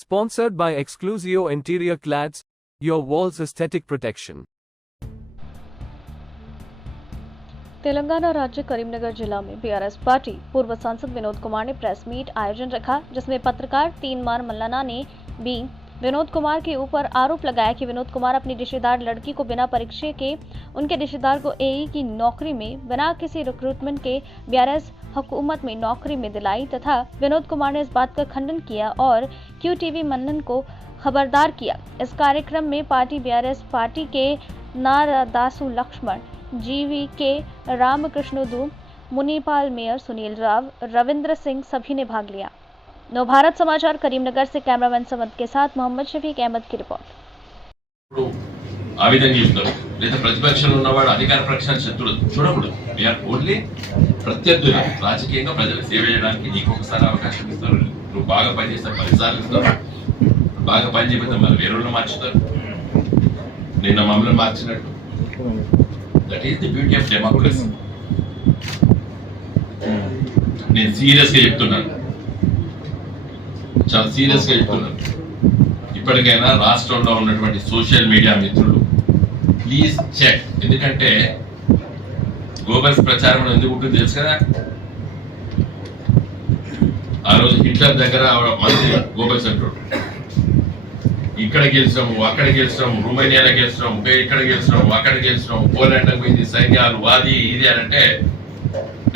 Sponsored by Exclusio Interior Clads, your walls aesthetic protection. Telangana राज्य करीमनगर जिला में बीआरएस पार्टी पूर्व सांसद विनोद कुमार ने प्रेस मीट आयोजन रखा, जिसमें पत्रकार तीनमार मल्लाना ने भी विनोद कुमार के ऊपर आरोप लगाया कि विनोद कुमार अपनी रिश्तेदार लड़की को बिना परीक्षा के उनके रिश्तेदार को एई की नौकरी में बिना किसी रिक्रूटमेंट के बीआरएस हुकूमत में नौकरी में दिलाई तथा विनोद कुमार ने इस बात का खंडन किया और QTV मन्नन को खबरदार किया। इस कार्यक्रम में पार्टी बीआरएस पार्टी के नारदासु लक्ष्मण, GVK रामकृष्णदू, मुनीपाल मेयर सुनील राव, रविंद्र सिंह सभी ने भाग लिया। नवभारत समाचार करीमनगर से कैमरामैन समद के साथ मोहम्मद शफीक अहमद की रिपोर्ट। ఆ విధంగా చెప్తారు లేదా ప్రతిపక్షంలో ఉన్నవాడు అధికార పక్షాల శత్రుడు చూడకూడదు. వీఆర్ ఓన్లీ ప్రత్యర్థులు. రాజకీయంగా ప్రజలకు సేవ చేయడానికి నీకు ఒకసారి అవకాశం ఇస్తారు. నువ్వు బాగా పనిచేస్తే 10 సార్లు ఇస్తారు. బాగా పని చేయకపోతే మరి వేరే వాళ్ళు మార్చుతారు. నిన్న మమ్మల్ని మార్చినట్టు. That is the beauty of democracy. నేను సీరియస్గా చెప్తున్నాను, చాలా సీరియస్గా చెప్తున్నాను. ఇప్పటికైనా రాష్ట్రంలో ఉన్నటువంటి సోషల్ మీడియా మిత్రులు ప్లీజ్ చెక్. ఎందుకంటే గోబల్స్ ప్రచారం ఎందుకు ఉంటుంది తెలుసు కదా. ఆ రోజు హిట్లర్ దగ్గర మంత్రి గోబల్స్ అంటాడు, ఇక్కడ గెలిచినాము, అక్కడ గెలిచినాము, రొమేనియాలో గెలిచినాము, ఇక్కడ గెలిచినాము, అక్కడ గెలిచినాము, పోలాండ్ పోయింది, సైన్యాలు అది ఇది అని అంటే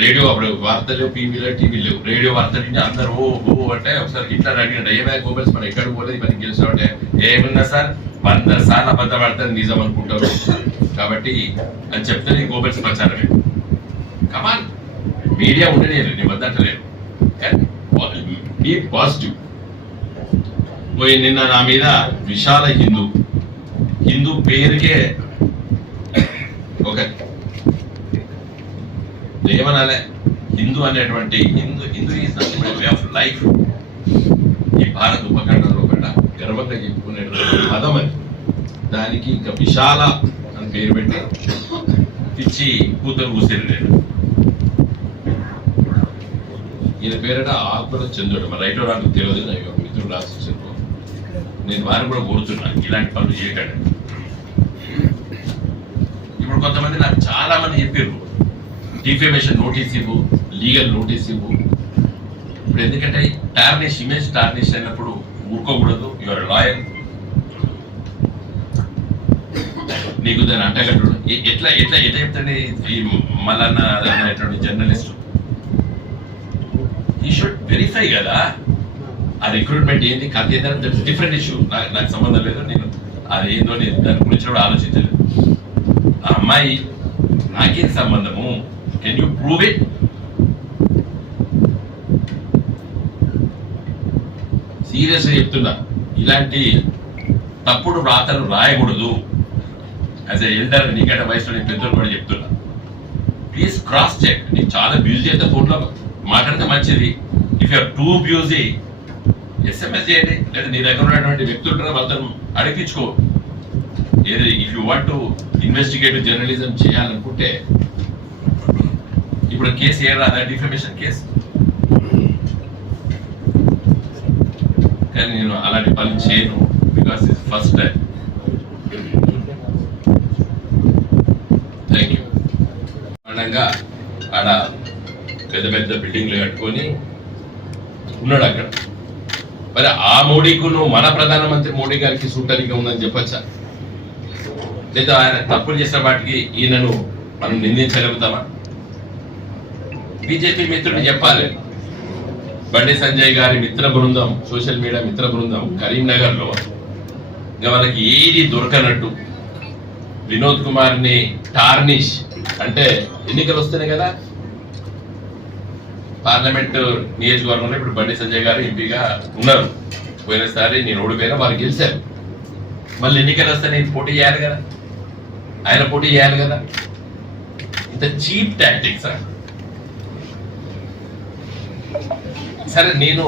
రేడియో అప్పుడు వార్తలు టీవీలో లేవు. రేడియో వార్తలు అందరూ ఓ అంటే ఒకసారి హిట్లర్ అడిగినట్టు ఏమైనా గోబల్స్ మనం ఎక్కడ పోలేదు మనకి గెలిచినామంటే ఏమన్నా సార్ 100 సార్లు అబద్ధం పడితే నిజం అనుకుంటారు కాబట్టి అని చెప్తే గోబల్స్ ప్రచారమే. కమాన్ మీడియా ఉండలేదు, నేను వద్దంటలేదు, బీ పాజిటివ్. పోయి నిన్న నా మీద విశాల హిందూ పేరుకే ఒక ఏమనాలే హిందూ అనేటువంటి Hindu is nothing way of life. ఈ భారత ఉపఖండంలో కూడా గర్వంగా చెప్పుకునేటువంటి పదం అది. దానికి ఇంకా విశాల అని పేరు పెట్టి పిచ్చి కూతురు కూసేరు నేను. ఈయన పేరట ఆకుల చంద్రుడు. మరి రైటో నాకు తెలియదు, నాకు మిత్రుడు రాసిచ్చారు. నేను వారిని కూడా కోరుతున్నాను ఇలాంటి పనులు చేయకండి. ఇప్పుడు కొంతమంది నాకు చాలా మంది చెప్పారు డిఫేమేషన్ నోటీస్ ఇవ్వు, లీగల్ నోటీస్ ఇవ్వు. ఇప్పుడు ఎందుకంటే టార్నిష్ ఇమేజ్ టార్నిష్ అయినప్పుడు ఊరుకోకూడదు. యువర్ లాయర్, నీకు దాన్ని అంటగట్టుడు ఎట్లా చెప్తానే ఈ మల్లన్న అనేటువంటి జర్నలిస్ట్ ఈ షుడ్ వెరిఫై కదా ఆ రిక్రూట్మెంట్ ఏంటి, కథ ఏంటంటే డిఫరెంట్ ఇష్యూ. నాకు సంబంధం లేదు, నేను అది ఏందో దాని గురించి కూడా ఆలోచించలేదు. ఆ అమ్మాయి నాకేం సంబంధము, కెన్ యూ ప్రూవ్ ఇట్? సీరియస్గా చెప్తున్నా, ఇలాంటి తప్పుడు రాతలు రాయకూడదు. యాజ్ ఎ ఎల్డర్ నీకంటే వయసులో నేను పెద్దలు కూడా చెప్తున్నా, ప్లీజ్ క్రాస్ చెక్. నీకు చాలా బిజీ అయితే ఫోన్లో మాట్లాడితే మంచిది. If you're too busy SMS చేయండి, లేదా నీ దగ్గర ఉన్నటువంటి వ్యక్తులు వాళ్ళతో అడిగించుకో. ఏది if you want to investigative journalism చేయాలనుకుంటే ఇప్పుడు కేసు ఏడా డిఫమేషన్ కేసు. కానీ నేను అలాంటి పనులు చేయను, because it's first time. Thank you. అనగా ఆడ పెద్ద పెద్ద బిల్డింగ్లు కట్టుకొని ఉన్నాడు అక్కడ. మరి ఆ మోడీకు నువ్వు మన ప్రధానమంత్రి మోడీ గారికి సూటరిగా ఉందని చెప్పచ్చా? లేదా ఆయన తప్పులు చేసిన వాటికి ఈయనను మనం నిందించగలుగుతామా? బీజేపీ మిత్రుడు చెప్పాలి. బండి సంజయ్ గారి మిత్ర బృందం, సోషల్ మీడియా మిత్ర బృందం కరీంనగర్ లో వాళ్ళకి ఏది దొరకనట్టు వినోద్ కుమార్ ని టార్నిష్ అంటే ఎన్నికలు వస్తున్నాయి కదా పార్లమెంట్ నియోజకవర్గంలో. ఇప్పుడు బండి సంజయ్ గారు ఎంపీగా ఉన్నారు. పోయినసారి నేను ఓడిపోయినా వారు గెలిచారు. మళ్ళీ ఎన్నికలు వస్తే నేను పోటీ చేయాలి కదా, ఆయన పోటీ చేయాలి కదా. ఇంత చీప్ టాక్టిక్స్. సరే నేను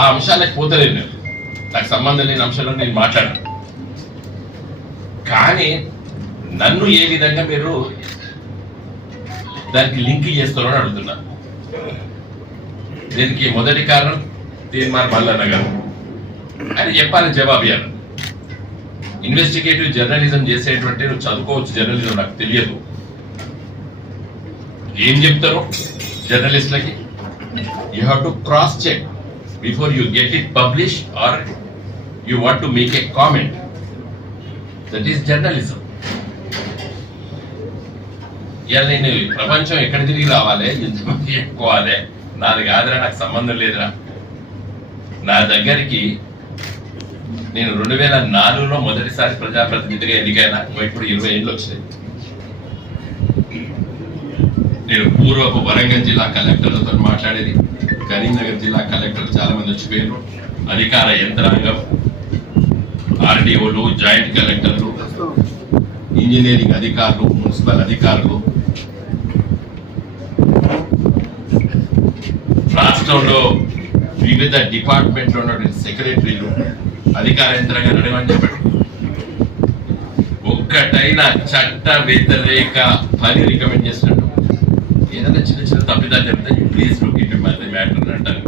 ఆ అంశాలకు పోతలేదు, నేను నాకు సంబంధం లేని అంశాలను నేను మాట్లాడాను. కానీ నన్ను ఏ విధంగా మీరు దానికి లింక్ చేస్తారని అడుగుతున్నా. దీనికి మొదటి కారణం తీర్మార్ మల్లన్న గారు. ఆయన చెప్పాలి, జవాబు ఇవ్వాలి. ఇన్వెస్టిగేటివ్ జర్నలిజం చేసేటువంటి నువ్వు చదువుకోవచ్చు, జర్నలిజం నాకు తెలియదు. ఏం చెప్తారు జర్నలిస్ట్లకి? You have to cross check before you get it publish or you want to make a comment. That is journalism. ఇవాళ నేను ప్రపంచం ఎక్కడ తిరిగి రావాలి, ఎంతమంది ఎక్కువాలి, నాది కాదురా, నాకు సంబంధం లేదురా. నా దగ్గరికి నేను 2004లో మొదటిసారి ప్రజాప్రతినిధిగా ఎన్నికైనా, ఇప్పుడు 20 ఏళ్ళు వచ్చినాయి. నేను పూర్వపు వరంగల్ జిల్లా కలెక్టర్లతో మాట్లాడేది, కరీంనగర్ జిల్లా కలెక్టర్లు చాలా మంది వచ్చిపోయారు, అధికార యంత్రాంగం, ఆర్డీఓలు, జాయింట్ కలెక్టర్లు, ఇంజనీరింగ్ అధికారులు, మున్సిపల్ అధికారులు, రాష్ట్రంలో వివిధ డిపార్ట్మెంట్లో ఉన్నటువంటి సెక్రటరీలు, అధికార యంత్రాంగం నడవని చెప్పండి. ఒక్కటైనా చట్ట వ్యతిరేక పని రికమెండ్ చేసినట్టు ఏదైనా చిన్న చిన్న తప్పిదాలు చెప్తే ప్లీజ్ లుక్ ఇట్ మ్యాటర్ అంటారు.